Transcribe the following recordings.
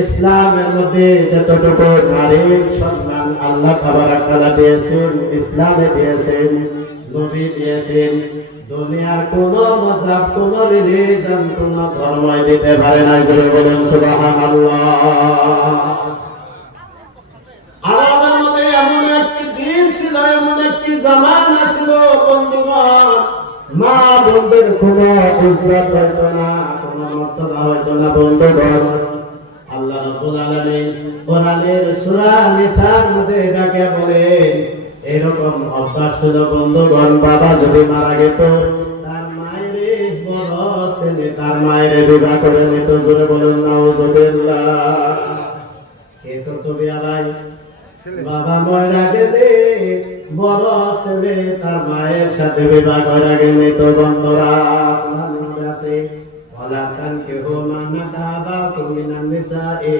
ইসলামের মধ্যে যতটুকু নারীর সম্মান আল্লাহ তাবারক তাআলা দিয়েছেন, ইসলামে দিয়েছেন, নবী দিয়েছেন, দুনিয়ার কোন মাযহাব, কোন রিলিজিয়ন, কোন ধর্মই দিতে পারে না। জোরে বলুন সুবহানাল্লাহ। আরবের মধ্যে এমন একটি দিন ছিল, এমন একটি জামানা ছিল বন্ধুগণ, মা বোনদের কোন ইজ্জত হইতো না, কোন মর্যাদা হইতো না বন্ধুগণ। আল্লাহ রাব্বুল আলামিন কোরআনের সূরা নিসার মধ্যে ডাকে বলেন, এরকম অভ্যাস ছিল বন্ধুগণ, বাবা যদি মারা যেত তার মায়ের বড় ছেলে তার মায়ের বিবাহ করে নিত। জোরে বলুন নাউজুবিল্লাহ। কে করতো বিয়া ভাই? বাবা মারা গেলে বড় ছেলে তার মায়ের সাথে বিবাহ করে গেলে তো বন্ধুরা আছে ওয়ালা তানকিহু মা নাকাবাকুম মিনান নিসাই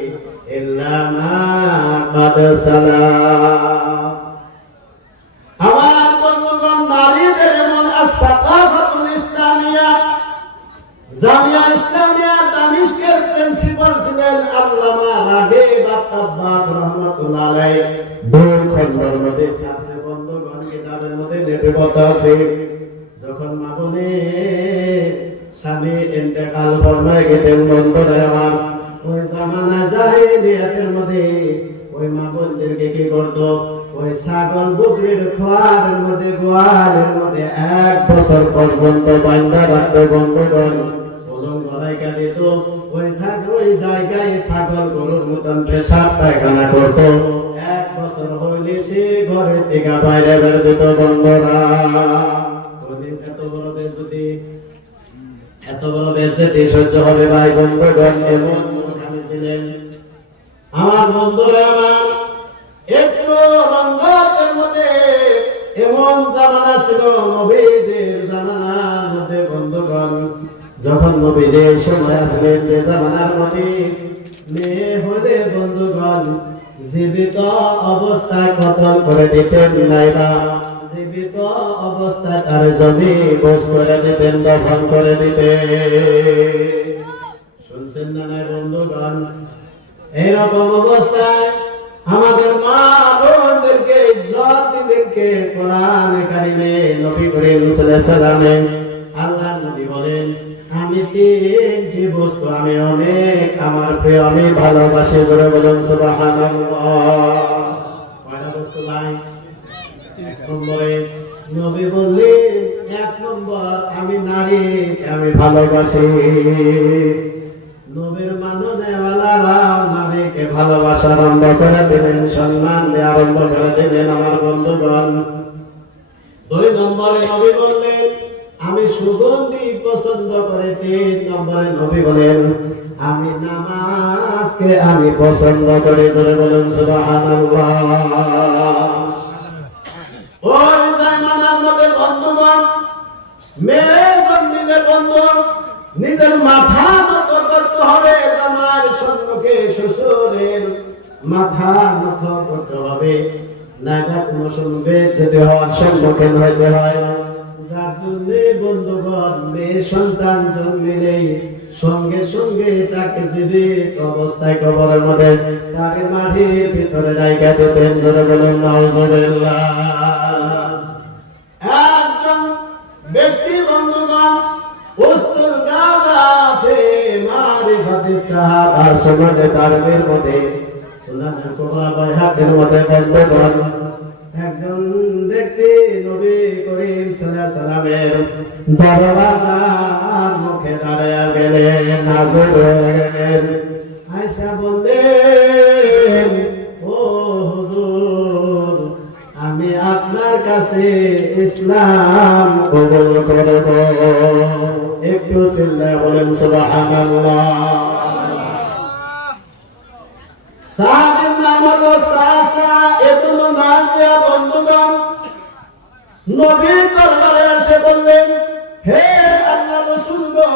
ইল্লা মা ক্বাদ সালাম। আমার বন্ধুগণ, নারীদের এমন আস-সাকাফাতুল ইসলামিয়া, জামিয়া ইসলামিয়া দামিশকের প্রিন্সিপাল ছিলেন আল্লামা রাগিব আত-তাব্বাক রাহমাতুল্লাহ আলাইহি। দুই খণ্ডের মধ্যে আছে বন্ধুগণ, কিতাবের মধ্যে লিপিবদ্ধ আছে। যখন মা বলে স্বামী ইন্তেকাল ফরমায় গেলেন বন্ধুরা আমার, ওই জামানা জাহিলিয়াতের মধ্যে ওই মা বোনদেরকে কি করতো, ওই ছাগল বকরির খোয়ারের মধ্যে, গোয়ালের মধ্যে 1 বছর পর্যন্ত বান্ধা রাখতো বন্ধুগণ। দিত ওই জায়গায় ছাগল গরুর মতন পেশাব পায়খানা করতো। 1 বছর হইলে সে ঘরের থেকে বাইরে বের যেত বন্ধুরা। এত বড় বেজতি, এত বড় বেজতি সহ্য হবে ভাই বন্ধুগণ? এমন আমি ছিলেন আমার বন্ধুরা আমার। একটু রঙ্গতের মধ্যে এমন জামানা ছিল নবীজির জামানার মধ্যে বন্ধুগণ, যখন নবীজি সময় আসলেন, যে জামানার মধ্যে মেয়ে হলে বন্ধুগণ জীবিত অবস্থায় কতল করে দিতেন, নাইবা জীবিত অবস্থায় তার জমি বোঝ করে দিতেন, দফন করে দিতেন। শুনছেন না নাই বন্ধুগণ? এইরকম অবস্থায় আমাদের মা বোনদেরকে ইজ্জত দিলেন কে? কোরআনে কারিমে নবী করিম সাল্লাল্লাহু আলাইহি ওয়াসাল্লাম আল্লাহ নবী বলেন, আমি 3টি বস্তু আমি অনেক আমার প্রিয়, আমি ভালোবাসি। জোরে বলুন সুবহানাল্লাহ। কয়টা বস্তু ভাই? নম্বরে নবী বললেন, 1 নম্বর আমি নারী আমি ভালোবাসি। নবীর মাননেওয়ালারা নারীকে ভালোবাসা আরম্ভ করে দিলেন, সম্মান দিয়ে আরম্ভ করে দিলেন আমার বন্ধুগণ। 2 নম্বরে নবী বললেন, আমি সুগন্ধি পছন্দ করে। 3 নম্বরে নবী বলেন, আমি নামাজকে আমি পছন্দ করি। জোরে বলুন সুবহানাল্লাহ। ওই জামানার মধ্যে বন্ধুগণ মেয়ে জন্মিলে বন্ধু নিজের মাথা নত করতে হবে, জামার সম্মুখে শ্বশুরের মাথা নত করতে হবে, নাইবা কোনো শুনবে যেতে হওয়ার সম্মুখীন হইতে হয়। যার জন্য বন্ধুগণ মেয়ে সন্তান জন্মিলেই সঙ্গে সঙ্গে তাকে জীবিত অবস্থায় কবরের মধ্যে তাকে মাটির ভিতরে রাইখা দিতেন। জোরে বলুন নাউজুবিল্লাহ। একজন ব্যক্তি বন্ধুগণ উস্তুল গাওয়াতে মারিফাতিস সাহাবা সুনানে দারবের মধ্যে, সুনানে কুবরা বাইহাকির মধ্যে বন্ধুগণ একজন ব্যক্তি নবী করিম সাল্লাল্লাহু আলাইহি সাল্লামের দরবাজার মুখে দাঁড়ায়া গেলেন, হাজির হয়ে গেলেন। আয়েশা বললেন, ও হুজুর, আমি আপনার কাছে ইসলাম কবুল করব। একটু চিল্লায় বলেন সুবহানাল্লাহ। সাহাবীর নাম হলো সাসা ইবনে নাজিয়া বন্ধুগণ। নবীর দরবারে এসে বললেন, হে আল্লাহর রাসূল গো,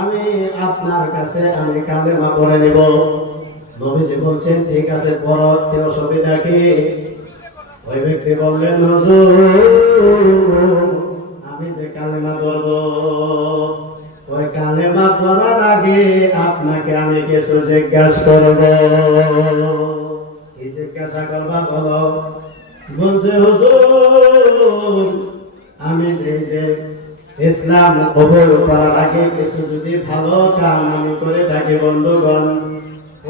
আমি আপনার কাছে আমি কালেমা পড়ে নেব। নবীজি বলছেন, ঠিক আছে পড়ো, কি অসুবিধা কি? ওই ব্যক্তি বললেন, হুজুর আমি যে কালেমা পড়ব, ওই ওই কালেমা পড়ার আগে আপনাকে আমি কিছু জিজ্ঞাসা করব। কি জিজ্ঞাসা করবা বলো? বলছে হুজুর, আমি যে ইসলাম কবুল করার আগে কিছু যদি ভালো কাম আমি করে থাকি বন্ধুগণ,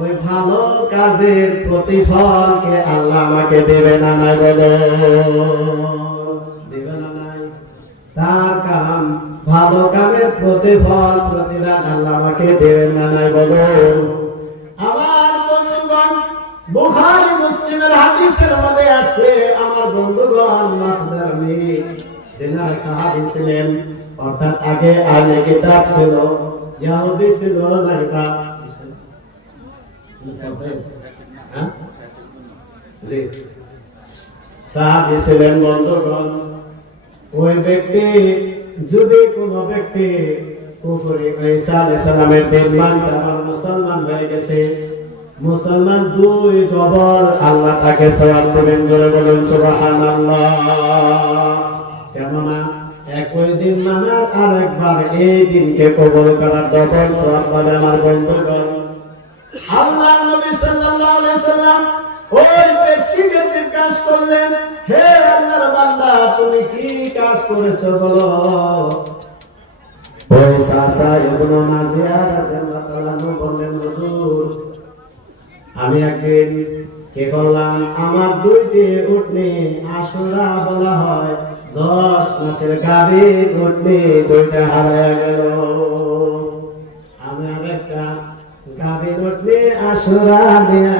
ওই ভালো কাজের প্রতিফলকে আল্লাহ আমাকে দেবে না নাই বলো? দেবে না নাই? তার কাম ভালো কামের প্রতিফল প্রতিদান আল্লাহ আমাকে দেবেন না নাই বলো? আমার বন্ধুগণ, বুখারী মুসলিমের হাদিসের মধ্যে আছে, আমার বন্ধুগণ মাসদার মিরি যিনার সাহাবী ছিলেন, অর্থাৎ আগে আহলে কিতাব ছিল, ইহুদি ছিল না, জি সাহাবী ছিলেন বন্ধুগণ। ওই ব্যক্তি যদি কোন ব্যক্তি কুফরি ঈসা আলাইহিস সালামের দিন মানছে, আমার মুসলমান হয়ে গেছে, মুসলমান দুই ডবল আল্লাহ তাকে সওয়াব দেবেন। জোরে বলুন সুবহানাল্লাহ। কেননা একই দিন মানার আর একবার এই দিনকে কবুল করার ডবল সওয়াব পাবে আমার বন্ধুগণ। আল্লাহর নবী সাল্লাল্লাহু আলাইহি সাল্লাম ওই ব্যক্তিকে জিজ্ঞাসা করলেন, হে আল্লাহর বান্দা, তুমি কি কাজ করেছো বলো? ওই সাসা ইবনে নাজিয়া রাদিয়াল্লাহু তাআলা বললেন, হুজুর, আমি একদিন কি করলাম, আমার দুইটি উটনি, আশুরা বলা হয় 10 মাসের গাভীর উটনি, দুইটা হারায় গেল। আমি আরেকটা গাভীর উটনি আশুরা দিয়া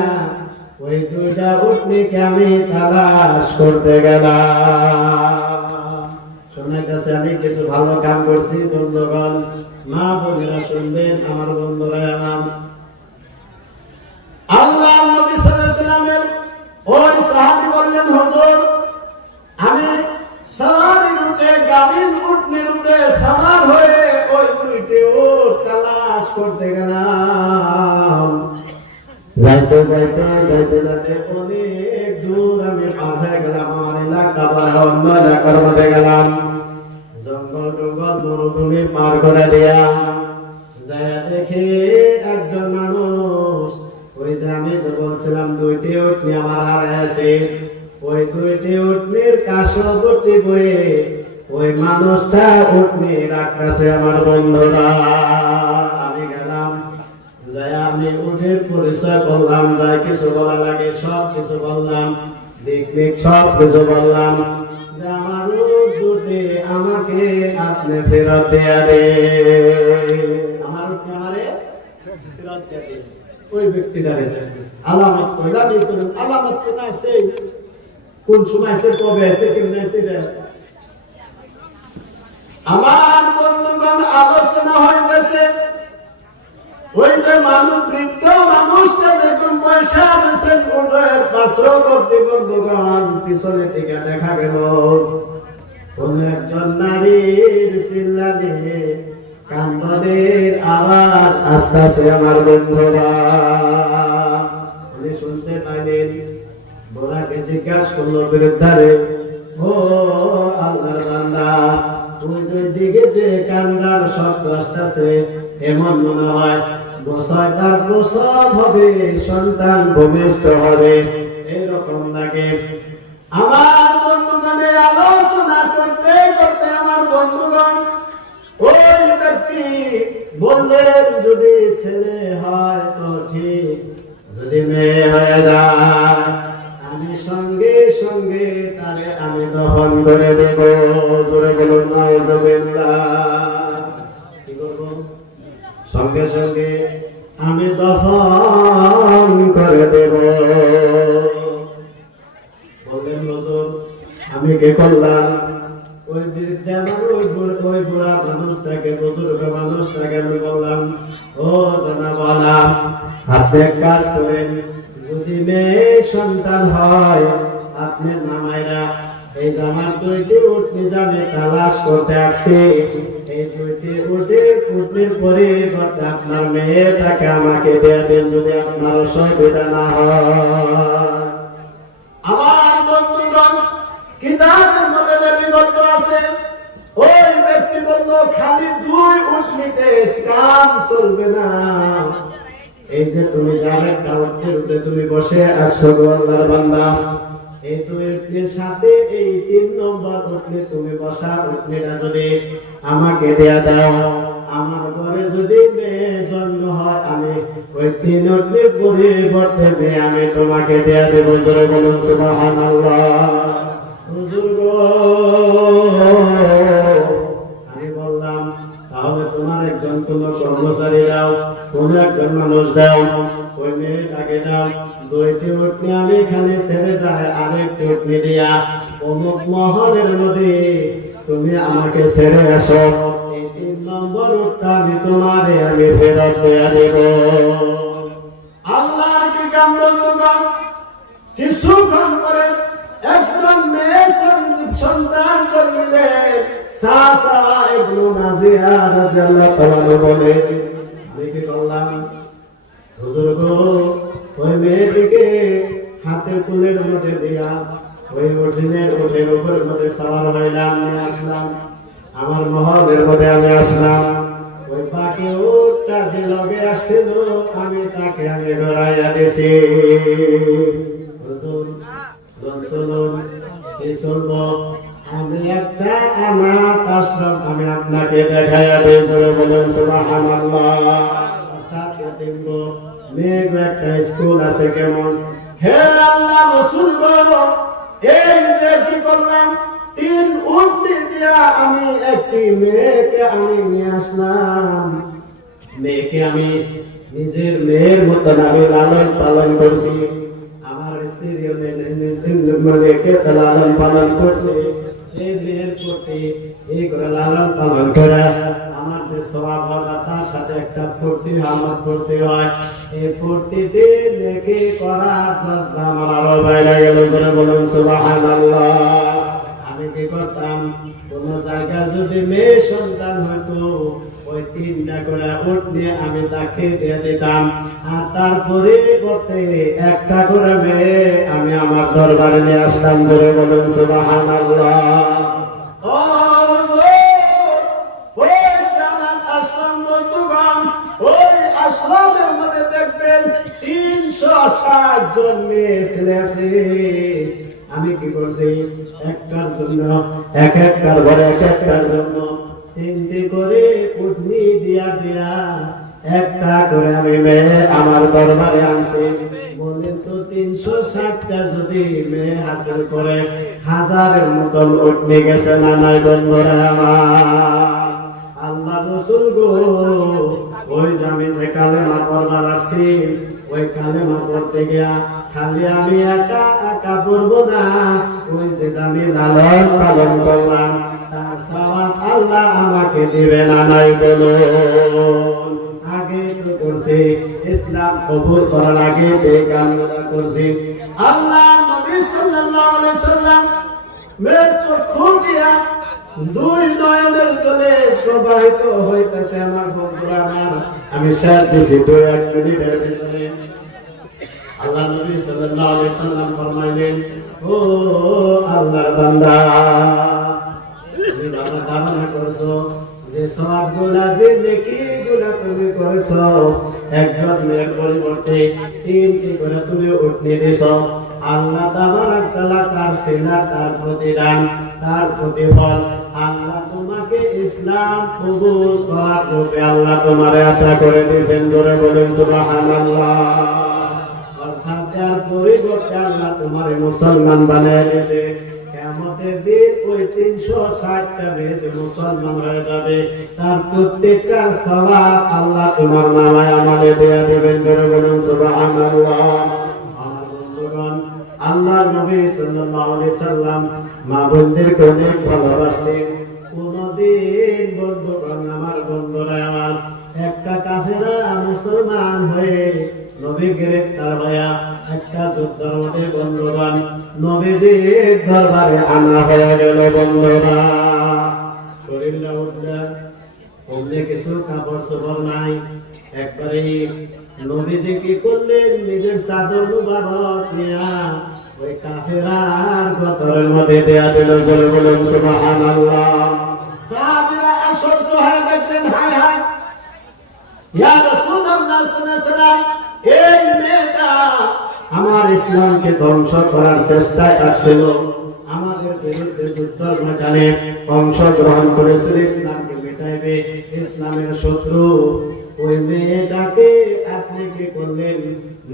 ওই দুইটা উটনিকে আমি তালাশ করতে গেলাম। শোনাইতেছে আমি কিছু ভালো কাম করছি বন্ধুগণ, মা বোনেরা শুনবেন, আমার বন্ধুরা আমার। আল্লাহ নবী সাল্লাল্লাহু আলাইহি সাল্লামের ওই সাহাবী বললেন, হুজুর, আমি সাওয়ারির উটে, গাভীর উটনির উটে সাওয়ার হয়ে ওই দুইটি উট তালাশ করতে গেলাম। যাইতে যাইতে যাইতে যাইতে অনেক দূর আমি পার হয়ে গেলাম। আমার এলাকা বা অন্য এলাকার মধ্যে গেলাম, জঙ্গল টঙ্গল মরুভূমি পার করে দিয়া যায় দেখে একজন মানুষ, ওই যে আমি যে বলছিলাম দুইটি উটনি আমার হারায় আছে, ওই দুইটি উটনির কাশবর্তী বয়ে ওই মানুষটা উটনি রাখতেছে আমার বন্ধুরা। আমি গেলাম, যাই আমি উঠের পরিচয় বললাম, যাই কিছু বলা লাগে সব কিছু বললাম, দিক সব কিছু বললাম, যে আমার উট দুটি আমাকে আপনি ফেরত দেয়া দে, আমার উটনি আমারে ফেরত দেয়া দে। ওই ব্যক্তিটারে আলামত কইলা দিয়ে করুন, আলামত কোন আছে, কোন সময় আছে, কবে আছে, কেমন আছে, আমার বন্ধুগণ আলোচনা হইতেছে। ওই যে মানুষ, বৃদ্ধ মানুষটা যখন পয়সা দিয়েছেন উঠের পাশে করতে, বন্ধুগণ পিছনে থেকে দেখা গেল কোন একজন নারীর চিল্লানি কান্দনের আওয়াজ আসতেছে আমার বন্ধুরা। উনি শুনতে পাইলেন, বোরাকে জিজ্ঞাসা করলো বৃদ্ধারে, ও আল্লাহর বান্দা, তুই যে দিকে যে কান্দার শব্দ আসতেছে, এমন মনে হয় বছর তার প্রসব হবে, সন্তান ভূমিষ্ঠ হবে, এরকম লাগে। আমার বন্ধুগণে আলোচনা করতে করতে আমার বন্ধুগণ ওই ব্যক্তি বললেন, যদি ছেলে হয় তো ঠিক, যদি মেয়ে হয়ে যায় আমি সঙ্গে সঙ্গে তারে আমি দহন করে দেব। জোরে বলুন নাউজুবিল্লাহ। কি করব? সঙ্গে সঙ্গে আমি দহন করে দেব। বললেন, হুজুর, আমি কি করলাম? ওই বৃদ্ধা মানুষ, ওই বুড়া মানুষটাকে, বুজুর্গ মানুষটাকে আমি বললাম, ও জনাব, আপনি এক কাজ করেন, যদি মেয়ে সন্তান হয় আপনি নামাইরা এই জামার দুইটি উটনি যাবে তালাশ করতে আসছে, এই দুইটি উটনির পরিবর্তে আপনার মেয়েটাকে আমাকে দিয়ে দেন, যদি আপনার অসুবিধা না হয়। আমার বন্ধুগণ, কিতাবের মধ্যে লিপিবদ্ধ আছে, ওই ব্যক্তি ব্যক্তি বলল খালি 2 উটনিতে কাম চলবে না, এই যে তুমি যার একটা উটনির উপরে তুমি বসে আছো আল্লাহর বান্দা, এই 2 উটনির সাথে এই 3 নম্বর উটনি তুমি বসা উটনিটা যদি আমাকে দেয়া দাও, আমার ঘরে যদি মেয়ে জন্ম হয় আমি ওই 3 উটনির পরিবর্তে মেয়ে আমি তোমাকে দেয়া দেব। জোরে বলুন সুবহানাল্লাহ। হুজুর গো, আমি বললাম তাহলে তোমার একজন কোন কর্মচারী দাও, কোন একজন মানুষ দাও, ওই মেয়েটাকে দাও, 2টি উটনি আমি এখানে ছেড়ে যাই, আরেকটি উটনি দিয়া অমুক মহলের মধ্যে তুমি আমাকে ছেড়ে আসো, এই 3 নম্বর উটটা আমি তোমারে আমি ফেরত দেয়া দেব। আল্লাহর কি কাম বন্ধুগণ, কিছুক্ষণ পরে একজন মেয়ে সন্তান জন্মিলে সাসা ইবনে নাজিয়া রাদিয়াল্লাহু তাআলা বলে, আমি কি করলাম হুজুর গো, ওই মেয়েটিকে হাতে কুলের মধ্যে দিয়া ওই উঠের উপরের মধ্যে সওয়ার হইলাম, নিয়ে আসলাম আমার মহলের মধ্যে, আমি আসলাম ওই পাখি উটটা যে লগে আসছিল আমি তাকে আমি ঘোরাইয়া দিছি। হুজুর চলুন কি চলবো, আমি একটা অনাথ আশ্রম আমি আপনাকে দেখাইয়া দিই। জোরে বলুন সুবহানাল্লাহ। মেঘ একটা স্কুল আছে কেমন, হে আল্লাহ রাসূল গো, এই যে কি করলাম, 3 উটনি দিয়া আমি একটি মেয়েকে আমি নিয়ে আসলাম, মেয়েকে আমি নিজের মেয়ের মতো আমি লালন পালন করছি, আমার স্ত্রীও মেয়েকে লালন পালন করছে, এই মেয়ের প্রতি এই করে লালন পালন করে আমার যে সওয়াব হয় তার সাথে একটা ফুর্তি আমার ফুর্তি হয়, এই ফুর্তিতে নেকি করার জজবা আমার আরো বাইরে গেল। জোরে বলুন সুবহানাল্লাহ। আমি কি করতাম, কোন জায়গায় যদি মেয়ে সন্তান হয়তো ওই 3টা করে উটনি আমি তাকে দিয়ে দিতাম, আর তারপরে করতে একটা করে মেয়ে আমি আমার দরবারে নিয়ে আসতাম। জোরে বলুন সুবহানাল্লাহ। আশ্রমের মধ্যে দেখবেন 360 জন মেয়ে ছেলে আছে, আমি কি করছি একটার জন্য এক একটার ঘরে এক একটার জন্য 3টি করে উটনি দিয়া দিয়া একটা করে আমি মেয়ে আমার দরবারে আনছি। বলেন তো 360টা যদি মেয়ে হাসিল করে 1000-এর মতন উটনি গেছে না নাই বন্ধুরা আমার? আল্লাহ রাসূল গো, ওই যে আমি যে কালেমা পড়বার আসছি, ওই কালেমা পড়তে গিয়া খালি আমি একা একা পড়বো না, ওই যে আমি লালন পালন করলাম তার সওয়াব আল্লাহ আমাকে দিবে না নাই বলুন? আগে তো করছি ইসলাম কবুল করার আগে এই কামনা করছি। আল্লাহ নবী সাল্লাল্লাহু আলাইহি সাল্লাম মেয়ের চক্ষু দিয়া 2 নয়নের জলে প্রবাহিত হইতেছে। আমার বন্ধুরা আমার, আমি শেষ দিছি 2-1 মিনিটের ভিতরে। আল্লাহ নবী সাল্লাল্লাহু আলাইহি সাল্লাম ফরমাইলেন, ও আল্লাহর বান্দা, তুমি বাবা ধারণা করছো যে সওয়াবগুলা যে নেকিগুলা তুমি করেছো, একজন মেয়ের পরিবর্তে 3টি করে তুমি উটনি দিছো, আল্লাহ তাবারাক তাআলা তার সিনা তার প্রতিদান তার প্রতিফল আল্লাহ তোমাকে ইসলাম কবুল করার রূপে আল্লাহ তোমারে আতা করে দিয়েছেন। জোরে বলুন সুবহানাল্লাহ। অর্থাৎ তার পরিবর্তে আল্লাহ তোমারে মুসলমান বানিয়ে দিয়েছে। কিয়ামতের দিন ওই 360টা মেয়ে যে মুসলমান হয়ে যাবে, তার প্রত্যেকটার সওয়াব আল্লাহ তোমার নামায় আমলে দিয়ে দিবেন। জোরে বলুন সুবহানাল্লাহ। আল্লাহর নবী সাল্লাল্লাহু আলাইহি সাল্লাম মা বোনদেরকে অনেক ভালোবাসতেন। কোনদিন বন্ধুগণ আমার বন্ধুরা আমার, একটা কাফেরা মুসলমান হয়ে নবী গ্রেফতার হইয়া একটা যুদ্ধের মধ্যে বন্ধুগণ নবীজির দরবারে আনা হয়ে গেল। বন্ধুরা শরীরটা উঠলে অন্য কিছু কাপড় চোপড় নাই, একবারে নবীজি কি করলেন, নিজের চাদর মুবারক নিয়া ওই কাফেরার গতরের মধ্যে দেয়া দিল। জোরে বলুন সুবহানাল্লাহ। সাহাবীরা বললেন হায় হায় ইয়া রাসূলুল্লাহ সাল্লাল্লাহু আলাইহি ওয়াসাল্লাম, এই মেয়েটা আমার ইসলামকে ধ্বংস করার চেষ্টায় আসছিল, আমাদের বিরুদ্ধে যুদ্ধের ময়দানে অংশগ্রহণ করেছিল, ইসলামকে মিটাইবে, ইসলামের শত্রু। ওই মেয়েটাকে আপনি কি করলেন?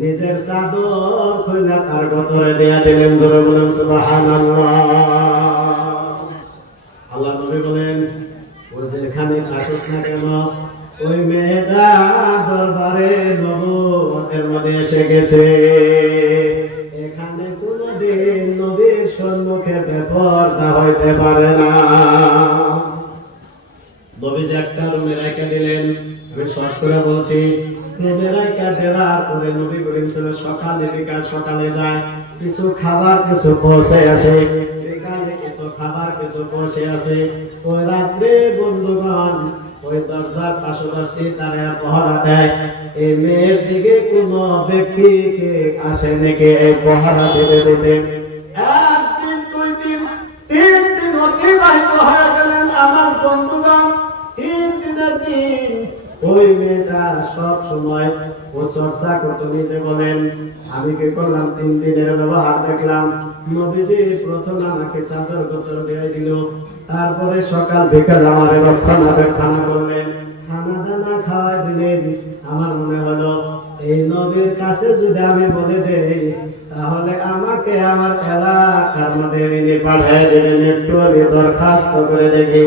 নিজের চাদর খুলে তার গতরে দেয়া দিলেন। জোরে বলেন সুবহানাল্লাহ। আল্লাহ নবী বলেন, ও যেখানে থাকুক না কেন, ওই মেয়েটা দরবারে নবুয়তের মধ্যে এসে গেছে। এখানে কোনদিন নবীর সম্মুখে বেপরদা হইতে পারে না। নবী যে একটা রুমে রাখা দিলেন, আমি সহজ করে বলছি, রুমে রাখা দেওয়ার পরে নবী করিম সাল্লাল্লাহু আলাইহি ওয়াসাল্লাম সকালে বিকাল সকালে যায়, কিছু খাবার কিছু পৌঁছে আসে, বিকালে কিছু খাবার কিছু পৌঁছে আসে। ওই রাত্রে বন্ধুগণ ওই দরজার পাশাপাশি তারা পহরা দেয়, এই মেয়ের দিকে কোন ব্যক্তিকে আসে নাকি এই পহরা দিতে দিতে। একদিন দুই দিন তিন দিন অতিবাহিত হয়ে গেলেন আমার বন্ধুগণ। 3 দিনের দিন ওই মেয়েটা সব সময় ও চর্চা করতো, নিজে বলেন আমি কি করলাম, 3 দিনের ব্যবহার দেখলাম। নবীজি প্রথম আমাকে চাদর গোতর দিয়ে দিল, তারপরে সকাল বিকাল আমার রক্ষণাবেক্ষণ করলেন, খানা দানা খাওয়াই দিলেন। আমার মনে হলো এই নবীর কাছে যদি আমি বলে দেই, তাহলে আমাকে আমার এলাকার মধ্যে ইনি পাঠিয়ে দেবেন, একটু আমি দরখাস্ত করে দেখি।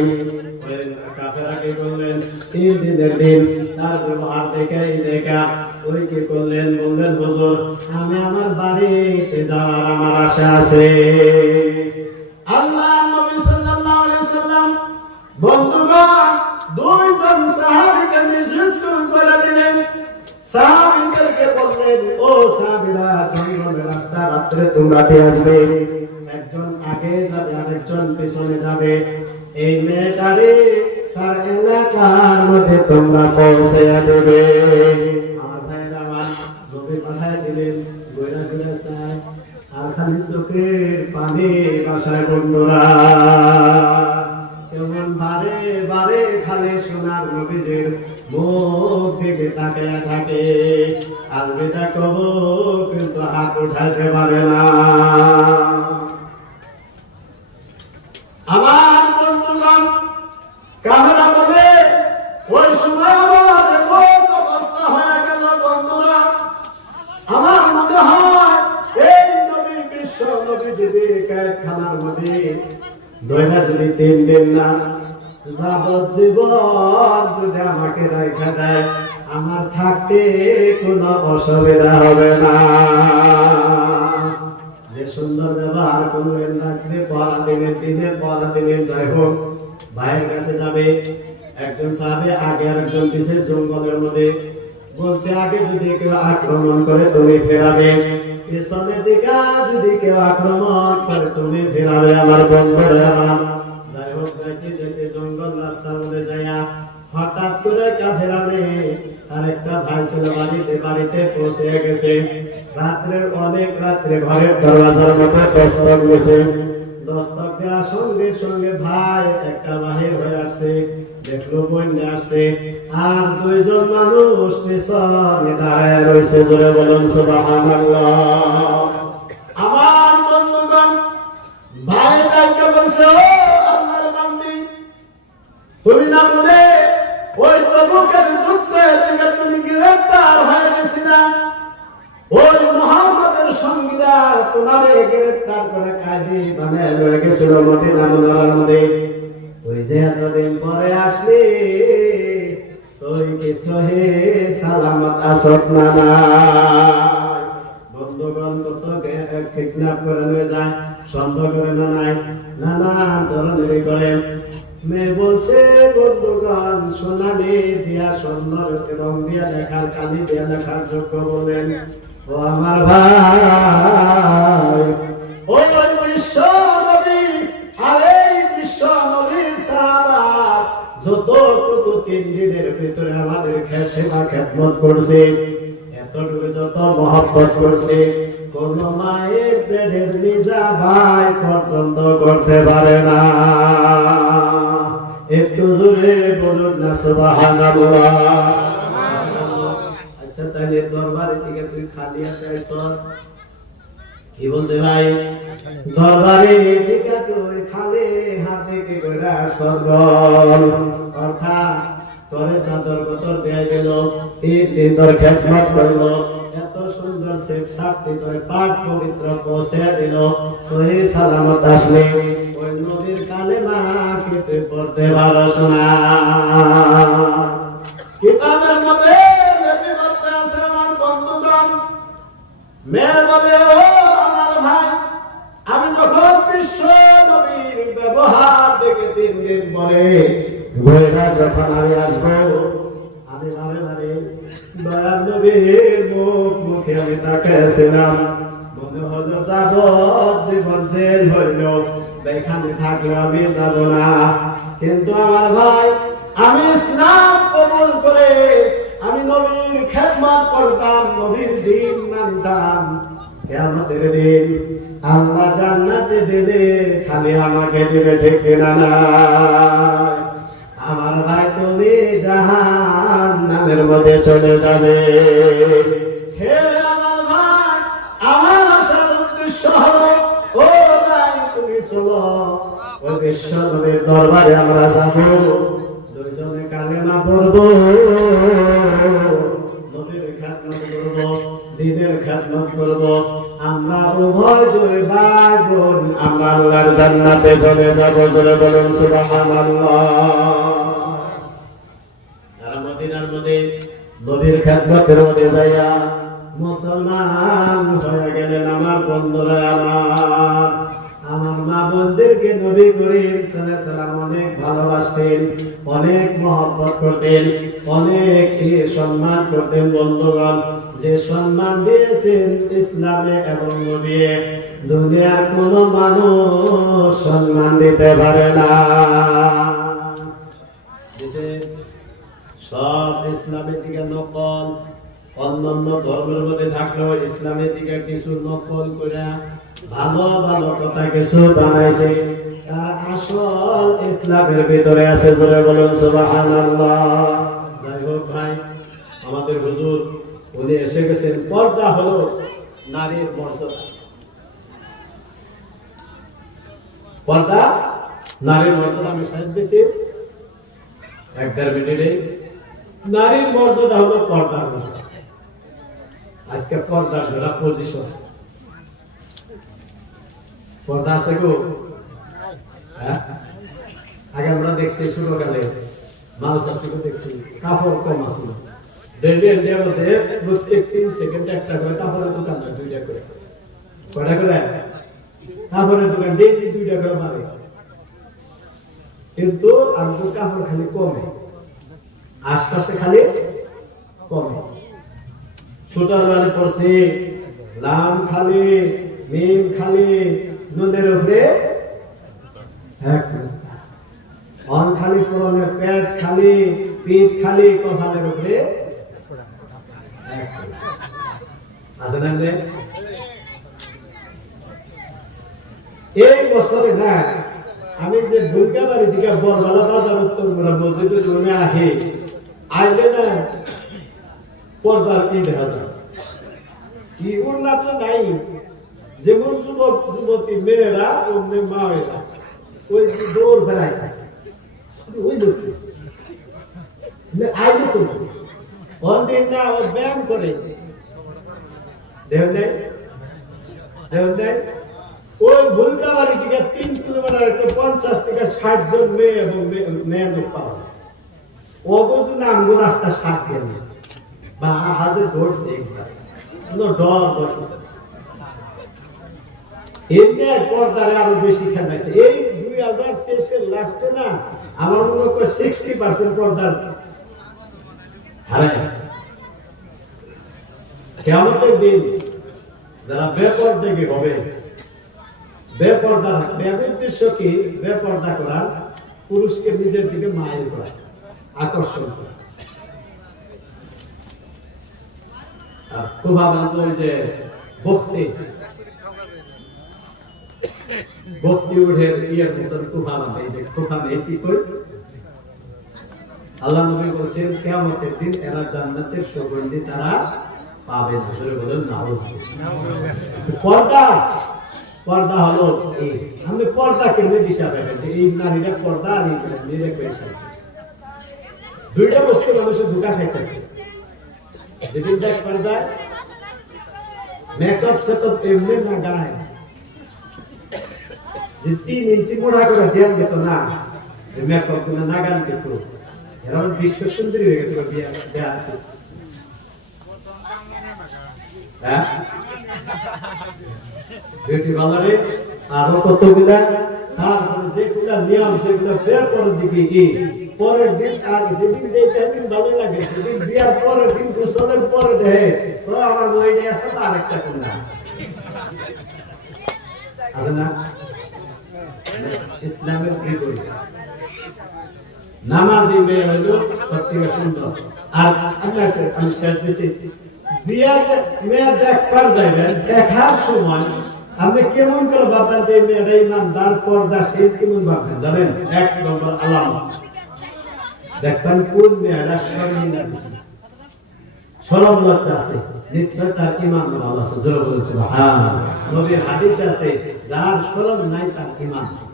কাফেরা কি করলেন, 3 দিনের দিন তার ব্যবহার দেখা ওই কি করলেন, বললেন হুজুর আমি আমার বাড়িতে যাওয়ার আমার আশা আছে। আল্লাহ নবী সাল্লাল্লাহু আলাইহি ওয়াসাল্লাম বন্ধুগণ 2 জন সাহাবীকে নিযুক্ত করে দিলেন। সাহাবীদেরকে বললেন, ও সাহাবীরা, জঙ্গলের রাস্তা রাত্রে তোমরা দিয়ে আসবে, একজন আগে যাবে আরেকজন পিছনে যাবে, এই মেয়েটারে তার এলাকার মধ্যে তোমরা পৌঁছে দেবে। আমার ভাইরা আমার নবী পাঠায় দিলেন, গোয়রা গোয়রা চায় আর খালি চোখের পানি বাসায় বন্ধুরা কেমন বারে বারে খালি সোনার নবীজির মুখ দিকে তাকিয়ে থাকে। আলবিদা কব কিন্তু হাত উঠাতে পারে না। আমার বন্ধুগণ কামরা বলে ওই সময় আমার এমন অবস্থা হয়ে গেল বন্ধুরা, আমার মনে হয় এই নবী বিশ্ব নবী যদি কারখানার মধ্যে দইরা যদি 3 দিন না যাবজ্জীবন যদি আমাকে রেখে দেয়, আমার থাকতে কোনো অসুবিধা হবে না। যে সুন্দর ব্যবহার করলেন, রাত্রে পড়া দিনের দিনে পড়া দিনের, যাই হোক ভাইয়ের কাছে যাবে, একজন সাহাবী আগে আর একজন পিছে জঙ্গলের মধ্যে, বলছে আগে যদি কেউ আক্রমণ করে তুমি ফেরাবে, পিছনের দিকে যদি কেউ আক্রমণ করে তুমি ফেরাবে। আমার বন্ধুরা যাই হোক যাইতে যাইতে জঙ্গল রাস্তার মধ্যে যাইয়া হঠাৎ করে কাফেরা মেয়ে আর একটা ভাই ছিল বাড়িতে পৌঁছে গেছে। রাত্রের অনেক রাত্রে ঘরের দরজার মধ্যে দস্তক গেছে, দস্তক দেওয়ার সঙ্গে সঙ্গে ভাই একটা বাহির হয়ে আসছে, দেখলো বন্যা আসছে, আর 2 জন মানুষ পিছনে দাঁড়ায় রয়েছে। জোরে বলুন সুবহানাল্লাহ। আমার বন্ধুগণ ভাই তাকে বলছে, ও আল্লাহর বান্দী, তুমি না বলে ওই তবুকের যুদ্ধে থেকে তুমি গ্রেফতার হয়ে গেছিলা, ওই মুহাম্মদের সঙ্গীরা তোমারে গ্রেফতার করে কায়দি বানায় লয়ে গেছিল মদিনা মুনাওয়ারার মধ্যে। ওই যে এতদিন পরে আসলে তুই কি সহে সালামত আসত না? বন্ধুগণ কত কিডন্যাপ করে নিয়ে যায়, সন্দেহ করে না নাই, নানা ধরনের করে। মেয়ে বলছে বন্ধুগণ সোনালি দিয়া সুন্দর রং দিয়া দেখার, কালি দিয়া দেখার যোগ্য বলেন, ও আমার ভাই, ওই বিশ্ব নবী আর এই বিশ্ব নবীর সাহাবা যতটুকু 3 দিনের ভিতরে আমাদের সেবা খেদমত করছে, এতটুকু যত মহব্বত করছে, কোন মায়ের পেটের নিজা ভাই পর্যন্ত করতে পারে না। একটু জোরে বলুন না সুবহানাল্লাহ। আচ্ছা তাহলে দরবারে থেকে তুই খালি হাতে আইছস, কি বলছে ভাই? দরবারে থেকে তুই খালি হাতে কি করে আসছস? অর্থাৎ তোরে চাদর বদর দেয়া গেল, 3 দিন তোর খেদমত করলো, এত সুন্দর সেফ সাথে তোরে পাক পবিত্র পৌঁছে দিল, সহি সালামত আসলে ওই নবীর কালেমা কি তুই পড়তে পারছ না? কিতাবের মধ্যে লেখে বলতে আছে আমার বন্ধুগণ, মেয়ে বলে ও আমার ভাই, আমি যখন বিশ্ব নবীর ব্যবহার দেখে 3 দিন পরে ঘুরে যখন আমি আসবো, আমি ভাবে ভাবে দয়ার নবীর মুখে আমি তাকিয়েছিলাম, মনে হলো যাব জীবন জেল হইল, এখানে থাকলে আমি যাব না। কিন্তু আমার ভাই, আমি ইসলাম কবুল করে আমি নবীর খেদমত করতাম, নবীর দিন মানতাম, কিয়ামতের দিন আল্লাহ জান্নাতে দেবে, খালি আমাকে দিবে, ঠিক কিনা না? আমার ভাই তুমি জাহান্নামের মধ্যে চলে যাবে। হে আমার ভাই, আমার আসার উদ্দেশ্য হলো ও ভাই তুমি চলো ওই বিশ্ব নবীর দরবারে আমরা যাব, দুইজনে কালেমা পড়বো, নবীর খেদমত করব, দ্বীনের খেদমত করব, আমরা উভয় দুই ভাই বোন আমরা আল্লাহর জান্নাতে চলে যাব। জোরে বলুন সুবহানাল্লাহ। আর মদিনার মধ্যে নবীর খেদমতের মধ্যে যাইয়া মুসলমান হয়ে গেলেন আমার বন্ধুরা, আমার মা বোনদেরকে নবী করিম সাল্লাল্লাহু আলাইহি ওয়াসাল্লাম অনেক ভালোবাসতেন, অনেক মহব্বত করতেন, অনেক সম্মান করতেন। বন্ধুগণ, যে সম্মান দিয়েছেন ইসলামে এবং নবী, দুনিয়ার কোন মানুষ সম্মান দিতে পারে না। সব ইসলামের দিকে নকল, অন্যান্য ধর্মের মধ্যে থাকলেও ইসলামের দিকে কিছু নকল করে ভালো ভালো কথা কিছু বানাইছে, তার আসল ইসলামের ভিতরে আছে। জোরে বলুন সুবহানাল্লাহ। যাই হোক ভাই, আমাদের হুজুর উনি এসে গেছেন। পর্দা হলো নারীর মর্যাদা, পর্দা নারীর মর্যাদা। আমি শেষ দিছি 1-1.5 মিনিটে। নারীর মর্যাদা হলো পর্দার মর্যাদা। আজকে পর্দার যারা পজিশন, পর্দা আছে গো। আগে আমরা দেখছি ছোটকালে মাল চাষিকে দেখছি, কাপড় কম আছে, ইন্ডিয়ার মধ্যে প্রত্যেক 3 সেকেন্ডে একটা করে কাপড়ের দোকান হয়, 2টা করে, কয়টা করে কাপড়ের দোকান ডেইলি 2টা করে মারে। কিন্তু আমাদের কাপড় খালি কমে, আশপাশে খালি কমে। ছোটবেলায় পড়ছি লাম খালি, মিম খালি, নুনের উপরে এক, অন খালি, পুরনের পেট খালি, পিঠ খালি, কপালের উপরে আছে না? এই বছরে না আমি যে দুর্গাবাড়ি থেকে বরবালা বাজার উত্তর মসজিদে জন্য আহি, আইলে না পর্দার কি দেখা যায়, কি উন্নত নাই। যেমন যুবক যুবতী মেয়েরা অন্য মায়েরা ওই দৌড় ফেরাই ওই লোক আইলে তো অন্দিন না ও ব্যায়াম করে দেহ দেয়, দেহ দেয়। ওই ভুলকাবাড়ি থেকে 3 কিলোমিটার 50 থেকে 60 জন মেয়ে এবং মেয়ে লোক পাওয়া যায়। অবশ্য না আমগো রাস্তা 60 গেল বা হাজার ধরছে একবার ডর এমনি পর্দারে আরো বেশি খেলাইছে। এই 2023 এর লাস্টে না আমার মনে হয় 60% পর্দার হারাই গেছে। কিয়ামতের দিন যারা বেপরদাগী হবে, বেপরদা থাকবে, উদ্দেশ্য কি? বেপরদা করা, পুরুষকে নিজের দিকে মাইল করা, আকর্ষণ করা। আর কুভাবান্ত ওই যে ভক্তি উঠে ইয়ের মতন কুভাবান্ত, এই যে কুভা নেই কি কই আল্লাহ নবী বলেছেন কিয়ামতের দিন এরা জান্নাতের সুগন্ধি তারা পাবে না। জোরে বলেন নাউযুবিল্লাহ। পর্দা, পর্দা হলো এই, আমি পর্দা কেমনে দিশা পাবেন যে এই নারীরা পর্দা আর এই মেয়েরা পয়সা। দুইটা বস্তু মানুষের ধোঁকা খাইতেছে। যেদিন দেখ পর্দায় মেকআপ সেটআপ এমনি না গায়, যে 3 ইঞ্চি মোড়া করে দেন দিত না, মেকআপ গুলো না গান দিত, এরকম বিশ্ব সুন্দরী হয়ে গেছিল বিয়া দেয়া আছে। হ্যাঁ বেটি বাজারে আরো কতগুলা, তারপরে যেগুলা নিয়ম সেগুলো বের করার দিকে কি পরের দিন আর যেদিন যেদিন ভালো লাগে সেদিন বিয়ার পরের দিন গোসলের পরে দেহে তো আমার বইটা আছে আরেকটা কোনা আছে না। ইসলামের কি করি নামাজি মেয়ে হইল সত্যিকার সুন্দর। আর আমি শেষ দিছি বিয়ার মেয়ে দেখবার যাইবেন, দেখার সময় আপনি কেমন করে ভাববেন যে মেয়েটা ইমানদার পর্দা সেই কেমন ভাববেন জানেন? 1 নম্বর আলামত দেখবেন কোন মেয়েটা শরম লজ্জা আছে, নিশ্চয় তার ঈমান ভালো আছে। জোরে বলেন সুবহানাল্লাহ। নবীর হাদিসে আছে যার শরম নাই তার ঈমান নাই।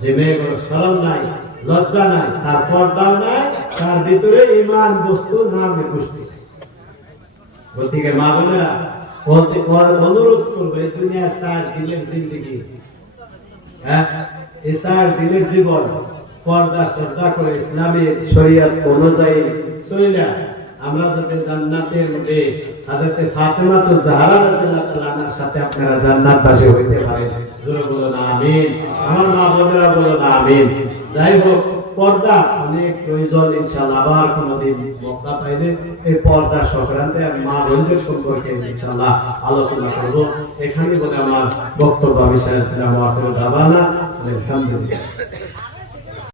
যে মেয়েগুলো শরম নাই, লজ্জা নাই, তার পর্দাও নাই, তার ভিতরে ঈমান বস্তু নামে পুষ্টি। গতিকে মা বোনেরা অনুরোধ করবে দুনিয়ার 4 দিনের জিন্দগি, হ্যাঁ এই 4 দিনের জীবন পর্দা শ্রদ্ধা করে ইসলামের শরীয়ত অনুযায়ী চলে আমরা যাতে জান্নাতের মধ্যে হযরত ফাতেমা তো জাহরা রাদিয়াল্লাহু তাআলার সাথে আপনারা জান্নাতবাসী হইতে পারেন। জোরে বলুন আমিন। আমার মা বোনেরা বলুন আমিন। যাই হোক পর্দা অনেক প্রয়োজন, ইনশাআল্লাহ আবার কোনদিন মৌকা পাইলে এই পর্দা সংক্রান্তে মা বোনদের সম্পর্কে ইনশাআল্লাহ আলোচনা করব। এখানে বলে আমার বক্তব্য আমি শেষ দিলাম। আলহামদুলিল্লাহ।